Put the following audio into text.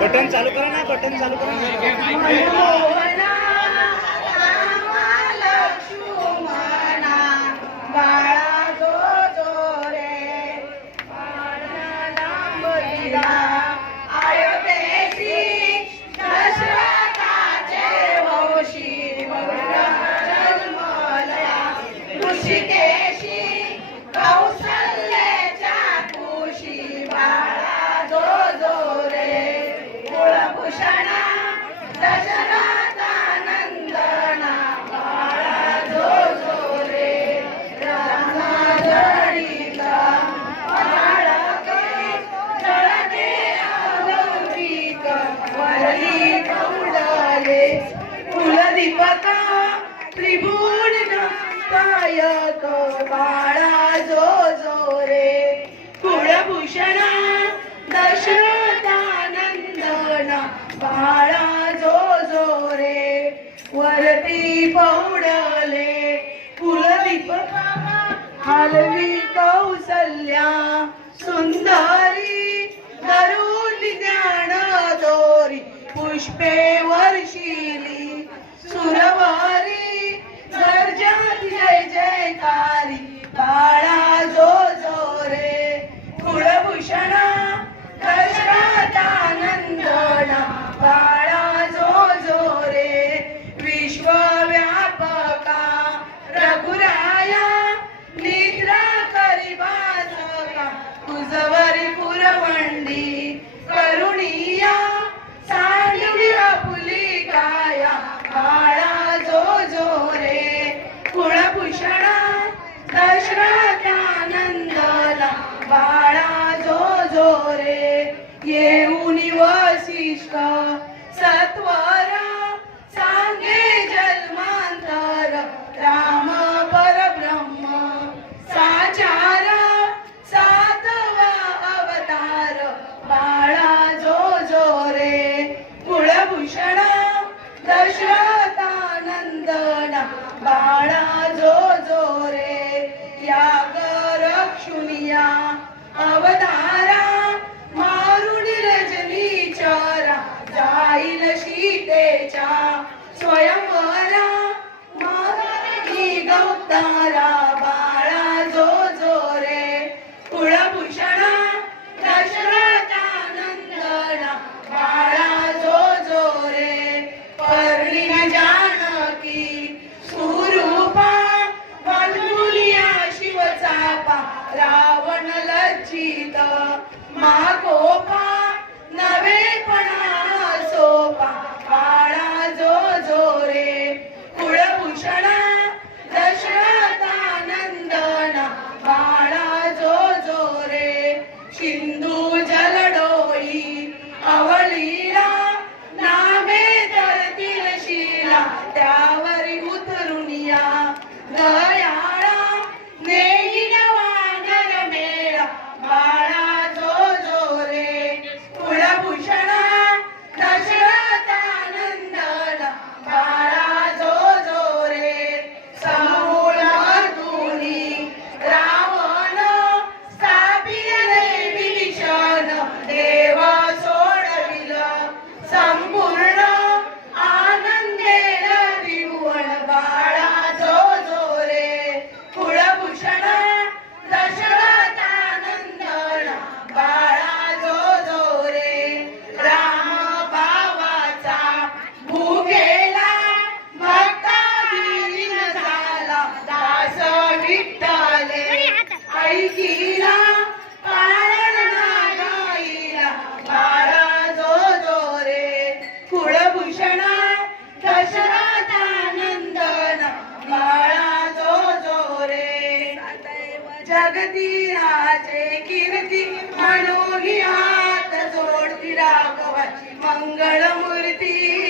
Button चालू करा ना बटन चालू करा ना. गायक बाळा जो जो रे. कुळभूषणा दशरथानंदना बाळा जो जो रे. वरती पौडले कुलदीप हलवी कौसल्या सुंदरी धरुली ज्ञान दोरी पुष्पे वर्षिली सुर येऊन वशिष्ठ सत्वर सांगे जन्मांतर राम परब्रह्म साचार सातवा अवतार बाळा जो जो रे बाळा जगती राजे कीर्ती म्हणून हात जोडती राघवाची मंगळमूर्ती